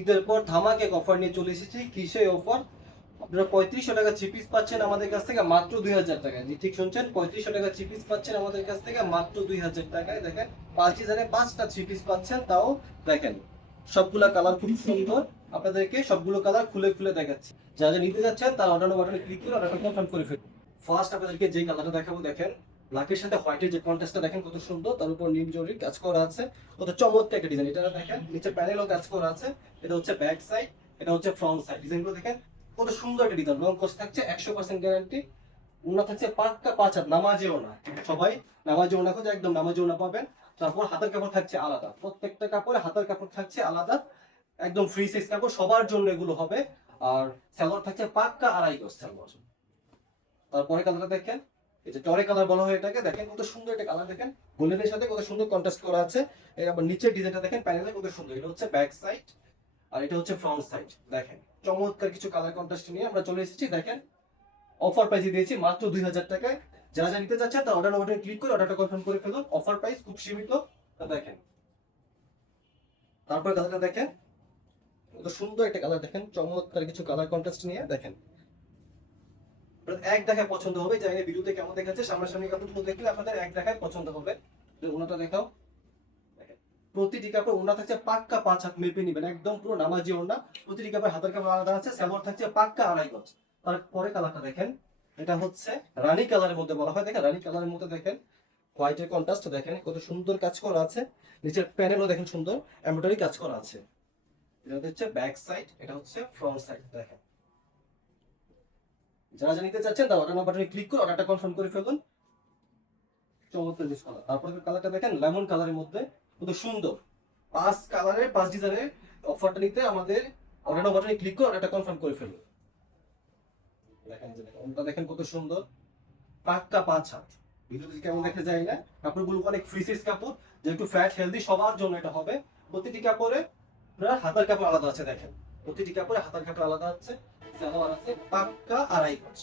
ঈদের পর ধামাকে অফার নিয়ে চলে এসেছি। কিসে অফার? আপনারা 3500 টাকা থ্রি পিস পাচ্ছেন আমাদের কাছ থেকে মাত্র 2000 টাকায়। জি ঠিক শুনছেন, 3500 টাকা থ্রি পিস পাচ্ছেন আমাদের কাছ থেকে মাত্র 2000 টাকায়। দেখেন 5 ডিজাইনে 5টা থ্রি পিস পাচ্ছেন, তাও দেখেন সবগুলা কালার খুব সুন্দর। আপনাদেরকে সবগুলো কালার খুলে খুলে দেখাচ্ছি। যারা নিতে যাচ্ছেন তারা অর্ডার বাটনে ক্লিক করে অর্ডারটা কনফার্ম করে ফেলুন। ফার্স্ট আপনাদেরকে যে কালারটা দেখাবো, দেখেন ব্ল্যাকের সাথে হোয়াইটের যে কন্ট্রাস্টটা দেখেন কত সুন্দর, তার উপর নিম জরি কাজ করা আছে, কত চমৎকার একটা ডিজাইন। এটা দেখেন নিচে প্যানেলও কাজ করা আছে। এটা হচ্ছে ব্যাক সাইড, এটা হচ্ছে ফ্রন্ট সাইড। ডিজাইনগুলো দেখেন কত সুন্দর একটা ডিজাইন। রং কোর্স থাকছে 100% গ্যারান্টি। ওনা থাকছে পাক্কা 5 হাত, নামাজেও না। সবাই নামাজেও না খোঁজে, একদম নামাজেও না পাবেন। তারপর হাতের কাপড় থাকছে আলাদা, প্রত্যেকটা কাপড়ে হাতের কাপড় থাকছে আলাদা, একদম ফ্রি সাইজ কাপড় সবার জন্য এগুলো হবে। আর সালোয়ার থাকছে পাক্কা আড়াই গজ সালোয়ার। তারপরে কালারটা দেখেন, এই যে টরে কালার বলা হয় এটাকে, দেখেন কত সুন্দর একটা কালার। দেখেন গোল্ডেনের সাথে কত সুন্দর কন্ট্রাস্ট করা আছে। এই আবার নিচের ডিজাইনটা দেখেন প্যানেলে কত সুন্দর। এটা হচ্ছে ব্যাক সাইড আর এটা হচ্ছে ফ্রন্ট সাইড। দেখেন চমৎকার কিছু কালার কন্ট্রাস্ট নিয়ে আমরা চলে এসেছি। দেখেন অফার প্রাইসে দিয়েছি মাত্র 2000 টাকায়। যারা যা নিতে চাচ্ছেন তারা অর্ডার বাটনে ক্লিক করে অর্ডারটা কনফার্ম করে ফেলুন। অফার প্রাইস খুব সীমিত। তা দেখেন তারপরে কালারটা দেখেন কত সুন্দর একটা কালার। দেখেন চমৎকার কিছু কালার কন্ট্রাস্ট নিয়ে দেখেন এক দেখায় পছন্দ হবে। জানি না ভিডিওতে কেমন দেখাচ্ছে, সামনাসামনি কাপড়গুলো দেখলে আপনাদের এক দেখায় পছন্দ হবে। ওনাটা দেখাও। দেখেন প্রতিটি কাপড় ওনা থাকছে পাক্কা 5 হাত মেপে নিবেন, একদম পুরো নামাজি ওনা। প্রতিটি কাপড় হাতের কাপড় আলাদা আছে, সালোয়ার থাকছে পাক্কা আড়াই গজ। তারপরে কালারটা দেখেন, এটা হচ্ছে রানী কালারের মধ্যে বলা হয়। দেখেন রানী কালারের মধ্যে দেখেন হোয়াইটের কন্ট্রাস্ট দেখেন কত সুন্দর কাজ করা আছে। নিচের প্যানেলও দেখেন সুন্দর এমব্রয়ডারি কাজ করা আছে। এটা হচ্ছে ব্যাক সাইড, এটা হচ্ছে ফ্রন্ট সাইড। দেখেন যারা জানিতে চাচ্ছেন তারা অর্ডার বাটনে ক্লিক করে অর্ডারটা কনফার্ম করে ফেলুন। চমৎকার জিনিস কালার। তারপরে কালারটা দেখেন লেমন কালারের মধ্যে কত সুন্দর। 5 কালারের 5 ডিজাইনের অফারটা নিতে আমাদের অর্ডার বাটনে ক্লিক করে অর্ডারটা কনফার্ম করে ফেলুন। দেখেন যে ওটা দেখেন কত সুন্দর, পাক্কা 5 হাত। ভিডিওতে কেমন দেখা যায় না, কাপড়গুলো অনেক ফ্রি সাইজ কাপড়, যে একটু ফ্যাট হেলদি সবার জন্য এটা হবে। প্রতিটি কাপড়ে আপনার হাতার কাপড় আলাদা আছে। দেখেন প্রতিটি কাপড়ে হাতার কাপড় আলাদা আছে, সালোয়ার আছে পাক্কা আড়াই গজ।